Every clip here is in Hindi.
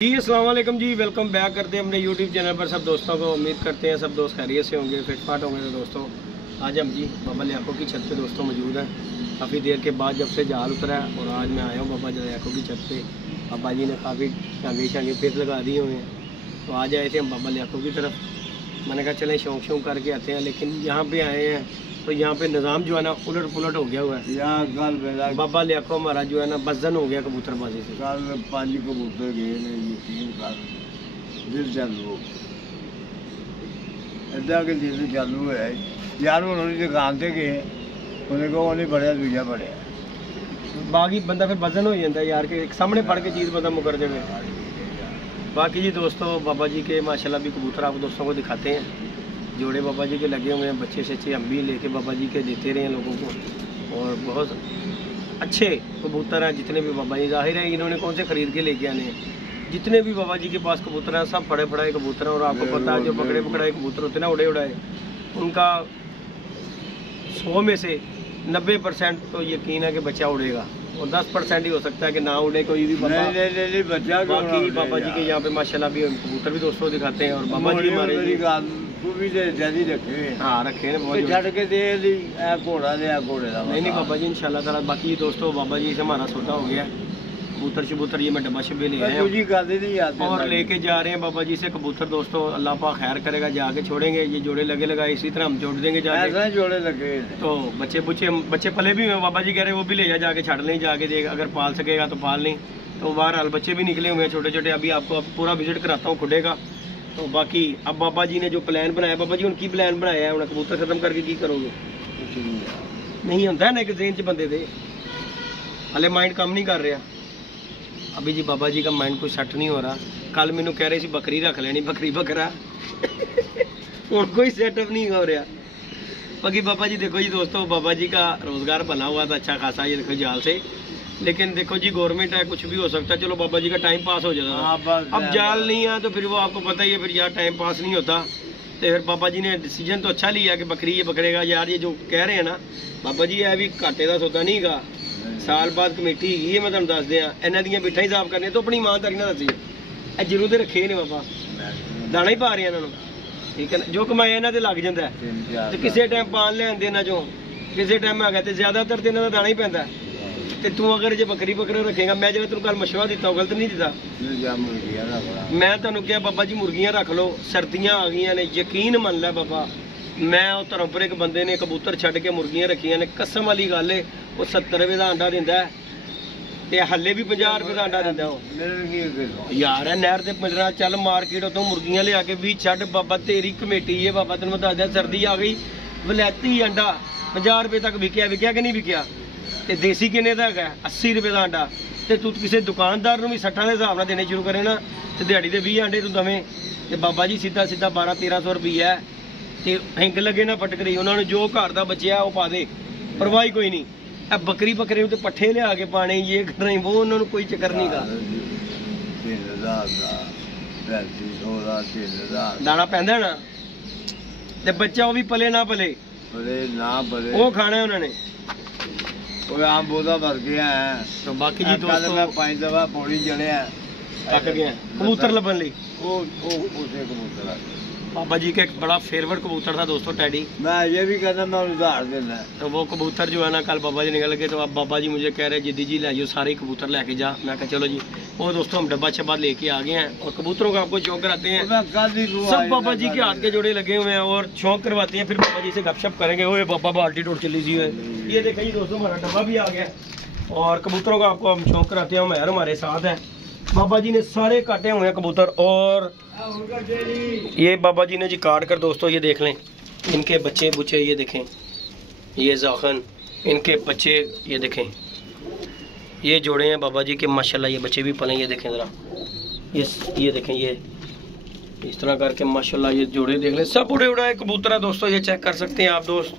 जी अस्सलाम वालेकुम जी, वेलकम बैक करते हैं अपने यूट्यूब चैनल पर सब दोस्तों को। उम्मीद करते हैं सब दोस्त खैरियत से होंगे, फिटफाट होंगे। तो दोस्तों आज हम जी बाबा लियाको की छत पे दोस्तों मौजूद हैं। काफ़ी देर के बाद जब से जाल उतरा है और आज मैं आया हूँ बाबा लियाको की छत पे। बाबा जी ने काफ़ी टांगे फिर लगा दिए हुए हैं। तो आज आए थे हम बाबा लियाको की तरफ। मैंने कहा चलें शौक करके आते हैं, लेकिन यहाँ पर आए हैं तो यहाँ पे निज़ाम जो है ना उलट पुलट हो गया हुआ है। यहाँ कल बाबा लियाको हमारा जो है ना बजन हो गया कबूतरबाजी से। कल 5 कबूतर गए ने यकीन कर दिल चालू इदा के दिल चालू है यार। उन्होंने दुकान से गए उन्हें कहो नहीं बढ़िया दूजा बढ़िया बाकी बंदा फिर वजन हो जाता है यार के सामने फड़ के चीज़ बंदा मुकर जाए। बाकी जी दोस्तों बाबा जी के माशाल्लाह भी कबूतर आप दोस्तों को दिखाते हैं। जोड़े बाबा जी के लगे हुए हैं, बच्चे से हम भी लेके बाबा जी के देते रहे हैं लोगों को। और बहुत अच्छे कबूतर हैं जितने भी बाबा जी। जाहिर है इन्होंने कौन से ख़रीद के लेके आने हैं। जितने भी बाबा जी के पास कबूतर हैं सब पड़े पड़ाए कबूतर हैं। और आपको पता है जो पकड़े पकड़ाए कबूतर होते हैं ना उड़े उड़ाए, उनका 100 में से 90% तो यकीन है कि बच्चा उड़ेगा और 10% ही हो सकता है कि ना उड़े कोई भी बाबा। बच्चा बाकी बाबा जी के यहाँ पे माशाल्लाह भी कबूतर भी दोस्तों दिखाते हैं। और बाबा जी हमारे हाँ रखे नहीं बाबा जी इंशाल्लाह ताला। बाकी दोस्तों बाबा जी से हमारा सौदा हो गया। कबूतर शबूतर ये मैं डब्बा शब्बे ले आए और लेके जा रहे हैं बाबा जी से कबूतर। दोस्तों अल्लाह पाक खैर करेगा, जाके छोड़ेंगे। ये जोड़े लगे लगाए इसी तरह हम जोड़ देंगे जाके। जोड़े लगे तो बच्चे पले भी हुए बाबा जी कह रहे हैं वो भी ले जाके छाड़ लें जाके देख, अगर पाल सकेगा तो पाल लें। तो बहरहाल बच्चे भी निकले हुए हैं छोटे छोटे। अभी आपको पूरा विजिट कराता हूँ खुडे का। तो बाकी अब बाबा जी ने जो प्लान बनाया, बाबा जी उनकी प्लान बनाया है उन्हें कबूतर खत्म करके की करोगे? नहीं होता है ना एक जेन च बंदे दे हले माइंड काम नहीं कर रहा। अभी जी बाबा जी का माइंड कुछ सेट नहीं हो रहा। कल मैनू कह रहे सी बकरी रख लेनी, बकरी बकरा हूँ कोई सेटअप नहीं हो रहा। बाकी बाबा जी देखो जी दोस्तों बाबा जी का रोजगार बना हुआ था अच्छा खासा। ये देखो जाल से, लेकिन देखो जी गवर्नमेंट है कुछ भी हो सकता है। चलो बाबा जी का टाइम पास हो जाता था। अब जाल नहीं है तो फिर वो आपको पता ही है फिर यार टाइम पास नहीं होता। तो फिर बाबा जी ने डिसीजन तो अच्छा लिया कि बकरी ये पकड़ेगा। यार ये जो कह रहे हैं ना बाबा जी है भी घाटे का सौदा नहीं गा। साल बाद कमेटी ही मैं तुम दस दिया इन्हों दियाँ बिठा ही साफ करनी तो अपनी ईमानदारी ना दसी जरूर रखे ने बाबा दाना ही पा रहे हैं इन्होंने। ठीक है ना, जो कमाया इन्हों से लग जाता है। तो किसी टाइम पान लिया इन्हों चो किसी टाइम आ गया तो ज्यादातर तो इन्हों का दाना ही पैंता है। तो तू अगर जो बकरी बकरा रखेगा, मैं जो तेन कल मशवरा दिता गलत नहीं दिता। मैं तेन क्या बाबा जी मुर्गियां रख लो, सर्दियां आ गई ने यकीन मन लै बाबा। मैं धर्मपुर एक बंदे ने कबूतर छड़ के मुर्गियां रखियां ने, कसम वाली गल है वो 70 रुपए का अंडा दिंदा है, हले भी 50 रुपए का अंडा दिंदा यार। नहर से पंजरा चल मार्केट उतों मुर्गियां लिया के भी छड़ बाबा तेरी कमेटी है बाबा। तेन मैं दस दिया सर्दी आ गई वलैती अंडा 50 रुपए तक विकिया कि नहीं विकिया। तो देसी किन्ने का है 80 रुपए का अंडा। तो तू किसी दुकानदार भी 60 के हिसाब से देने शुरू करे ना तो दिहाड़ी के 20 अंडे तू दवें तो बाबा जी सीधा 1200-1300 रुपया है। तो हिंग लगे ना फटकरी उन्होंने जो घर का बचिया वो पा दे, परवाही कोई नहीं। अब बकरी बकरे तो पट्ठे लिया के पाने ये करने वो उन्होंने कोई चक्कर नहीं का। दाना पैंदा ना तो बच्चा वो भी पले ना पले वो खाना उन्होंने आम बोधा भर गया है। तो बाकी जी दोस्तों मैं 5 दफा पौड़ी चढ़े थक गया कबूतर लभन ली। उसे कबूतर बाबा जी का एक बड़ा फेवरेट कबूतर था दोस्तों टैडी। मैं ये भी कहता मैं उधार देना। तो वो कबूतर जो है ना कल बाबा जी निकल गए। तो अब बाबा जी मुझे कह रहे जिद्दी जी ले जाओ सारे कबूतर लेके जा। मैं कहा चलो जी। वो दोस्तों हम डब्बा शब्बा लेके आ गए हैं और कबूतरों का आपको शौक कराते हैं। सब बाबा जी के हाथ के जोड़े लगे हुए हैं और शौक करवाते हैं। फिर बाबा जी से गपशप करेंगे। ओए बाबा बाल्टी टूट चली सी है। ये देखें जी दोस्तों हमारा डब्बा भी आ गया और कबूतरों का आपको हम शौक कराते हैं। उमर हमारे साथ है। बाबा जी ने सारे काटे हुए हैं कबूतर और ये बाबा जी ने जी काट कर दोस्तों ये देख लें इनके बच्चे बुच्चे ये देखें। ये जाखन इनके बच्चे ये देखें। ये जोड़े हैं बाबा जी के माशाल्लाह। ये बच्चे भी पले ये देखें ज़रा ये देखें ये इस तरह करके माशाल्लाह ये जोड़े देख लें। सब उड़े उड़ाए कबूतर है दोस्तों। ये चेक कर सकते हैं आप दोस्त।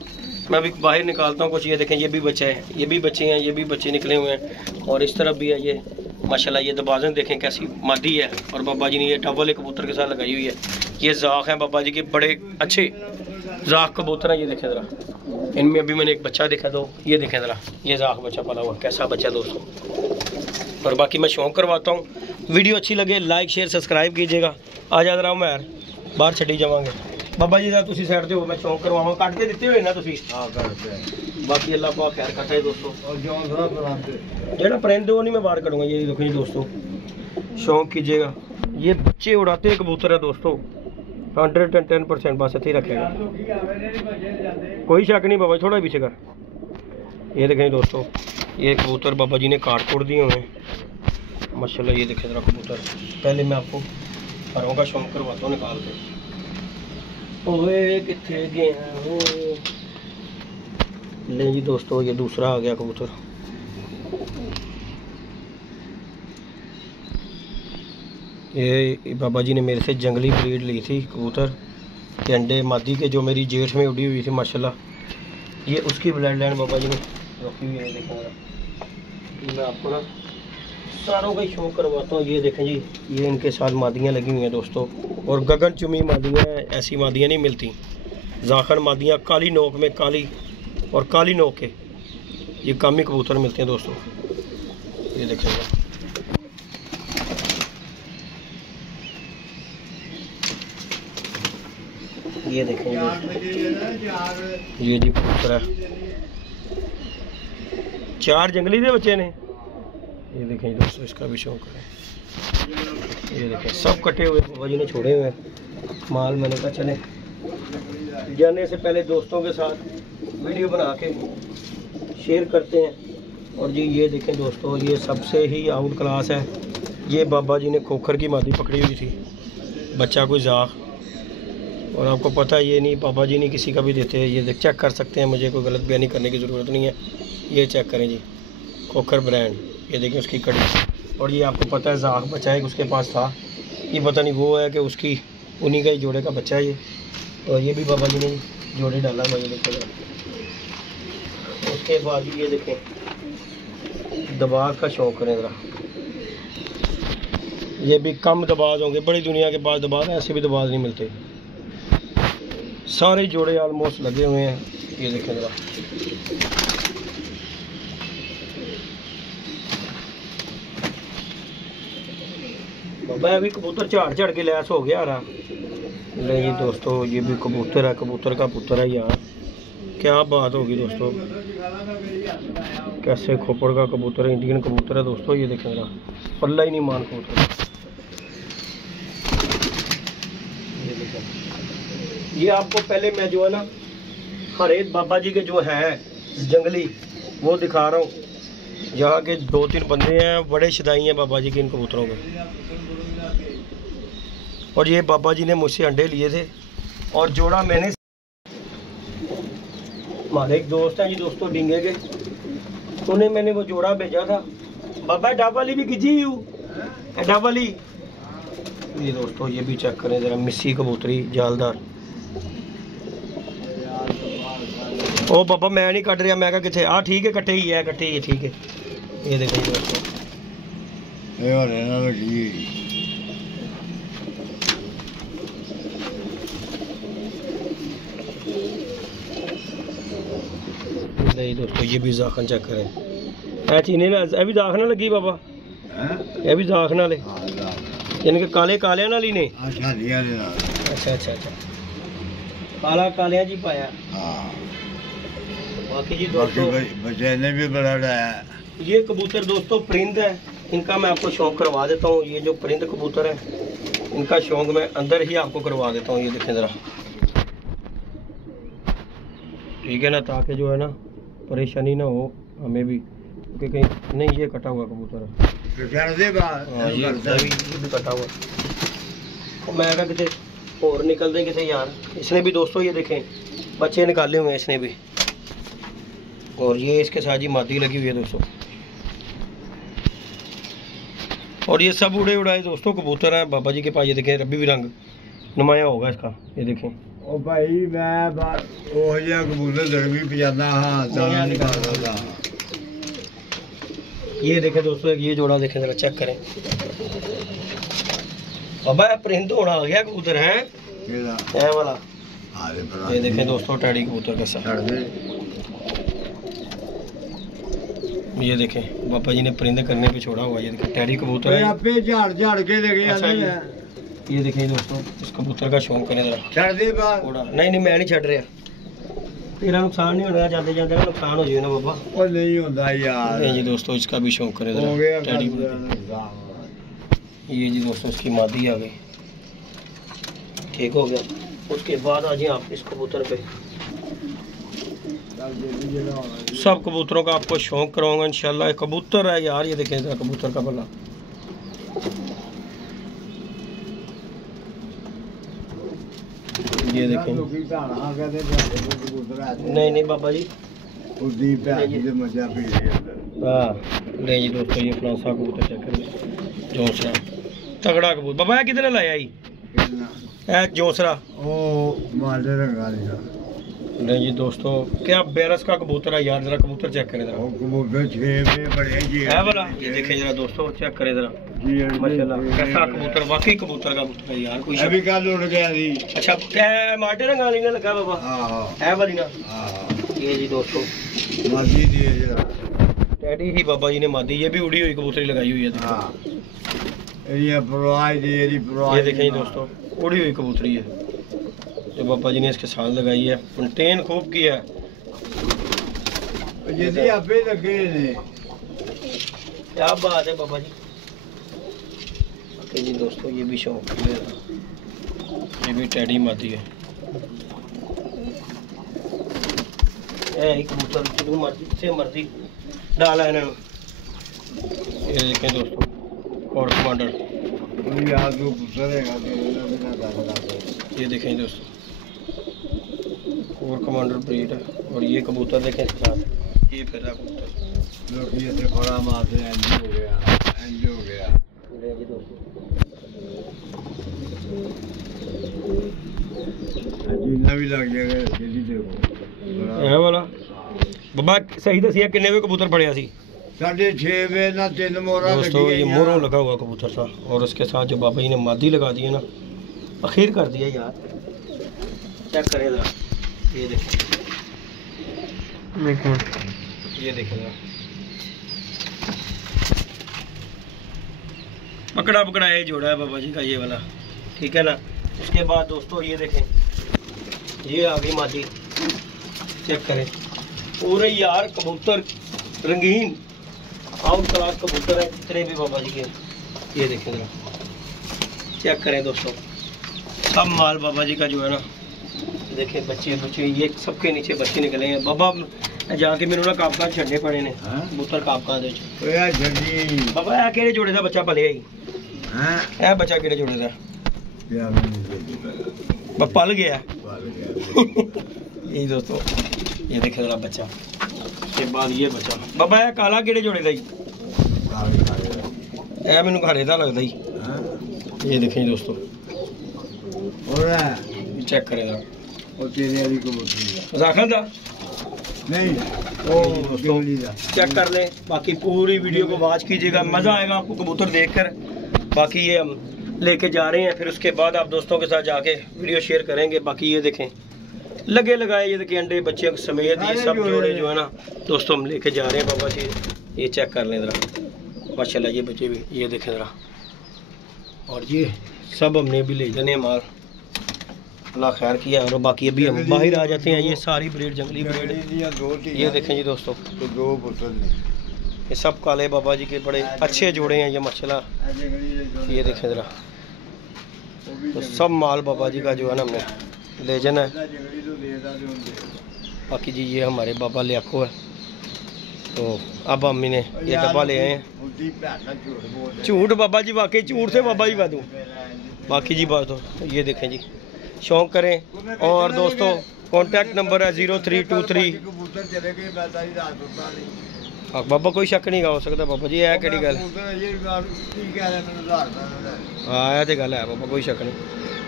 मैं अभी बाहर निकालता हूँ कुछ। ये देखें ये भी बच्चे हैं, ये भी बच्चे हैं, ये भी बच्चे निकले हुए हैं और इस तरफ भी है ये माशाल्लाह। ये दबाजन देखें कैसी मादी है और बाबा जी ने ये डबल एक कबूतर के साथ लगाई हुई है। ये जाख हैं बाबा जी के बड़े अच्छे जाख कबूतर हैं। ये देखें ज़रा, इनमें अभी मैंने एक बच्चा देखा, तो ये देखें ज़रा, ये जाख बच्चा पला हुआ, कैसा बच्चा दोस्तों। और बाकी मैं शौक करवाता हूँ। वीडियो अच्छी लगे लाइक शेयर सब्सक्राइब कीजिएगा। आ जा रहा हूँ मैं यार, बाहर छड़ी जावांगे बाबा जी। तुसी साइड ते हो, मैं शौक करवावां। कट के दिते हुए ना तुसी? हाँ करते हैं। बाकी अल्लाह पाक खैर करता है दोस्तों। और जो थोड़ा बनाते जेड़ा परिंदे वो नहीं मैं बाहर करूँगा। ये देखो जी दोस्तों, शौक कीजिएगा। ये बच्चे उड़ाते कबूतर है दोस्तों, 110% बस इतने ही रखेगा, कोई शक नहीं बाबा। थोड़ा पीछे कर। ये देखें दोस्तों, ये कबूतर बाबा जी ने काट कोड़ दिए हुए हैं माशाल्लाह। ये देखें ज़रा कबूतर। पहले मैं आपको परों का शौक करवाता हूँ निकाल के। ओए कितने गए हैं ले जी दोस्तों, ये दूसरा आ गया कबूतर। ये बाबा जी ने मेरे से जंगली ब्रीड ली थी कबूतर के अंडे मादी के, जो मेरी जेठ में उड़ी हुई थी माशाल्लाह। ये उसकी ब्लड लाइन बाबा जी ने रखी हुई है। देखें मैं आपको ना सारों का ही शौक करवाता हूँ। ये देखें जी, ये इनके साथ मादियाँ लगी हुई हैं दोस्तों, और गगन चुमी मादियाँ, ऐसी मादियाँ नहीं मिलती। जाखन मादियाँ काली नोक में, काली और काली नोक के ये कामी कबूतर मिलते हैं दोस्तों। ये देखें ये देखें ये जी कबूतर है, 4 जंगली दे बच्चे ने। ये देखें दोस्तों, इसका भी शौक है। ये देखें सब कटे हुए बाबा जी ने छोड़े हुए माल। मैंने कहा चले जाने से पहले दोस्तों के साथ वीडियो बना के शेयर करते हैं। और जी ये देखें दोस्तों, ये सबसे ही आउट क्लास है। ये बाबा जी ने खोखर की मादी पकड़ी हुई थी, बच्चा कोई जाख। और आपको पता है ये नहीं बाबा जी नहीं किसी का भी देते हैं। ये चेक कर सकते हैं, मुझे कोई गलत बयानी करने की ज़रूरत नहीं है। ये चेक करें जी, खोखर ब्रांड। ये देखिए उसकी कड़ी। और ये आपको पता है जाख बच्चा है उसके पास था, ये पता नहीं वो है कि उसकी उन्हीं का ही जोड़े का बच्चा है ये। और ये भी बाबा जी ने जोड़े डाला हुआ, ये देखेगा। उसके बाद ये देखें दबाग का शौक करें ज़रा। ये भी कम दबाज होंगे, बड़ी दुनिया के पास दबाज, ऐसे भी दबाज नहीं मिलते। सारे जोड़े ऑलमोस्ट लगे हुए हैं। ये देखें ज़रा, बाबा अभी कबूतर चढ़ के लैस हो गया रहा। ले जी दोस्तों, ये भी कबूतर है, कबूतर का पुत्र है यार। क्या बात होगी दोस्तों, कैसे खोपड़ का कबूतर है, इंडियन कबूतर है दोस्तों। ये देखें ज़रा, पल्ला ही नहीं मान कबूतर। ये देखें, ये आपको पहले मैं जो है ना हरे बाबा जी के जो है जंगली वो दिखा रहा हूँ। यहाँ के 2-3 बंदे हैं, बड़े शदाई हैं बाबा जी के इन कबूतरों के। और ये बाबा जी ने मुझसे अंडे लिए थे और जोड़ा मैंने, हमारे एक दोस्त हैं जी दोस्तों डिंगे के, उन्हें मैंने वो जोड़ा भेजा था। बाबा डाबाली भी कीजिए डाबाली। ये दोस्तों ये भी चेक करें ज़रा, मिस्सी कबूतरी जालदार। ओ बाबा मैं नहीं कट रहा, मैं क्या कितने आ ठीक है, कट्टे ही है, कट्टे ही ठीक है। ये देखें दोस्तों, नहीं दोस्तों ये भी जाखन चेक करें। ऐ चीनी ना ये भी दाख ना लगी बाबा, ये भी दाख नाले यानी कि काले काले नाल ही ने। अच्छा अच्छा अच्छा, काला कालिया जी पाया। बाकी जी दोस्तों बच्चे ने भी बड़ा है। ये कबूतर दोस्तों परिंद है, इनका मैं आपको शौक करवा देता हूँ। ये जो परिंद कबूतर है इनका शौक मैं अंदर ही आपको करवा देता हूँ। ये देखें ज़रा, ठीक है ना, ताकि जो है ना परेशानी ना हो हमें भी, क्योंकि कहीं नहीं ये कटा हुआ कबूतर है। ये भी कटा हुआ, तो मैं क्या कितने और निकल दे कितने यार। इसने भी दोस्तों ये देखें बच्चे निकाले हुए हैं इसने भी, और ये इसके साथ ही मादी लगी हुई है दोस्तों। और ये सब उड़े उड़ाए दोस्तों कबूतर हैं बाबा जी के पास। ये देखें रबी भी रंग नुमाया होगा इसका। ये देखें ओ भाई मैं वो जिहा कबूतर दरबी पजाना। हाँ ये देखें दोस्तों, ये जोड़ा देखें जरा, चेक करें। बाबा परिंद होना आ गया कबूतर है। ये वाला अरे ये देखें दोस्तों टैडी कबूतर कैसा। छड़ दे। ये देखें पापा जी ने परिंदे करने पे छोड़ा हुआ। ये देखें टैडी कबूतर है। आपे झाड़ झाड़ के देखे अच्छा ये देखें दोस्तों इस कबूतर का शौक करें जरा। छड़ दे बाहर। नहीं नहीं मैं नहीं छड़ रहा, तेरा नुकसान नहीं होना, जाते जाते ना नुकसान हो जाए ना बाबा। ओ नहीं होता यार। नहीं जी दोस्तों इसका भी शौक करें हो गया जरा टैडी। ये जी दोस्तों इसकी मादी आ गई, ठीक हो गया। उसके बाद आ जाए आप इस कबूतर पे। सब कबूतरों का आपको शौक कराऊंगा इंशाल्लाह। कबूतर है यार, ये देखें जरा कबूतर का पल्ला। ये देखें। नहीं नहीं बाबा जी हाँ नहीं जी दोस्तों ये फ्रांसा कबूतर चेक करें। जोसरा तगड़ा कबूतर बाबा है कितने लाया ही है जोसरा। नहीं जी दोस्तों क्या बेरस का कबूतर है यार, जरा कबूतर चेक करें जरा। है वाला ये देखें जरा दोस्तों, चेक करें जरा माशाल्लाह कैसा कबूतर, वाकई कबूतर का कबूतर है यार। कोई अभी कल उड़ गया थी। अच्छा माटे रंग वाली ना लगा बाबा है वाली ना। ये जी दोस्तों मादी दी है टैडी ही बाबा जी ने मादी, ये भी उड़ी हुई कबूतरी लगाई हुई है। ये देखें जी दोस्तों उड़ी हुई कबूतरी है जो बाबा जी ने इसके साथ लगाई है। कंटेन खूब किया है। क्या बात है बाबा जी। जी दोस्तों ये भी शौक है, ये भी टैडी मादी है। कबूतर मर्जी से मर्जी डाला है इन्होंने। ये देखें दोस्तों और कमांडर ये देखें दोस्तों और कमांडर ब्रीड है। और ये कबूतर देखें साथ ये फिर कबूतर बड़ा मारते हैं। हो गया भी लग है वाला बाबा सही दसिया किन्ने वे कबूतर पड़िया सी 6:30 ना 3 मोहरा दोस्तों ये मोरों लगा हुआ कबूतर था। और उसके साथ जो बाबा जी ने मादी लगा दी है ना, अखीर कर दिया यार। चेक करें जरा ये देखें ये देखें जरा पकड़ा पकड़ा ये जोड़ा है बाबा जी का ये वाला, ठीक है ना। उसके बाद दोस्तों ये देखें ये आ गई मादी, चेक करें पूरे यार कबूतर रंगीन आउट क्लास कबूतर है जितने भी बाबा जी के। ये देखें जरा चेक करें दोस्तों सब माल बाबा जी का जो है ना। देखें बच्चे बच्चे ये सबके नीचे बच्चे निकले हैं बाबा जाके मैंने ना कापका छड़ने पड़े ने कबूतर कापका दे बाबा है केड़े जोड़े दा बच्चा पले आई है बच्चा केड़े जोड़े दा पल गया। यही दोस्तों ये देखे जरा बच्चा के बाद ये बच्चा बाबा है काला केड़े जोड़े दा है मैनू घारे दा लगदा ही। ये देखें दोस्तों चेक करें जरा राखन दा नहीं दोस्तों चेक कर ले। बाकी पूरी वीडियो को वॉच कीजिएगा, मज़ा आएगा आपको कबूतर देखकर। बाकी ये हम लेके जा रहे हैं, फिर उसके बाद आप दोस्तों के साथ जाके वीडियो शेयर करेंगे। बाकी ये देखें लगे लगाए ये देखें अंडे बच्चे समेत ये सब जोड़े जो है ना दोस्तों हम लेके जा रहे हैं बाबा जी। ये चेक कर लें ज़रा माशाल्लाह ये बच्चे भी ये देखें ज़रा। और ये सब हमने भी ले जाने माल, अल्लाह खैर किया। और बाकी अभी हम बाहर आ जाते हैं। ये सारी ब्रीड जंगली ब्रीड ये देखें जी दोस्तों ये सब काले बाबा जी के बड़े अच्छे जोड़े हैं ये माशाल्लाह। ये देखें ज़रा तो सब माल बाबा जी का जो है ना हमने ले जाना है। बाकी जी ये हमारे बाबा लियाको है। तो अब अम्मी ने ये डब्बा ले आए हैं। झूठ बाबा जी वाकई झूठ से बाबा जी वादू। बाकी जी बात हो ये देखें जी शौक करें। और दोस्तों कॉन्टैक्ट नंबर है 0323 बाबा कोई शक नहीं हो सकता बाबा जी है कि गल हाँ तो गल है बाबा कोई शक नहीं।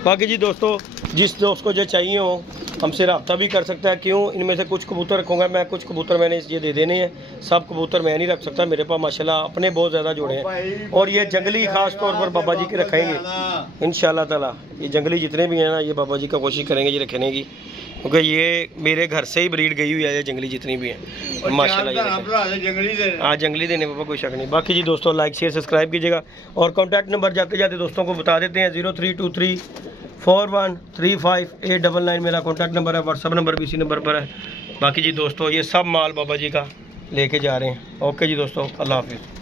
बाकी जी दोस्तों, जिस दोस्त को जो चाहिए हो हमसे रब्ता भी कर सकता है। क्यों, इनमें से कुछ कबूतर रखूँगा मैं, कुछ कबूतर मैंने ये दे देने हैं। सब कबूतर मैं नहीं रख सकता, मेरे पास माशाल्लाह अपने बहुत ज़्यादा जोड़े हैं। और ये जंगली ख़ास तौर पर बाबा जी के रखेंगे इंशाल्लाह ताला। ये जंगली जितने भी हैं ना, ये बाबा जी का कोशिश करेंगे ये रखने की, क्योंकि ये मेरे घर से ही ब्रीड गई हुई है ये जंगली जितनी भी हैं माशाल्लाह। हाँ, जंगली देने पापा, कोई शक नहीं। बाकी जी दोस्तों, लाइक शेयर सब्सक्राइब कीजिएगा। और कॉन्टैक्ट नंबर जाते जाते दोस्तों को बता देते हैं, 03234135 मेरा कॉन्टैक्ट नंबर है। व्हाट्सअप नंबर भी इसी नंबर पर है। बाकी जी दोस्तों, ये सब माल बाबा जी का लेके जा रहे हैं। ओके जी दोस्तों, अल्लाह हाफिज़।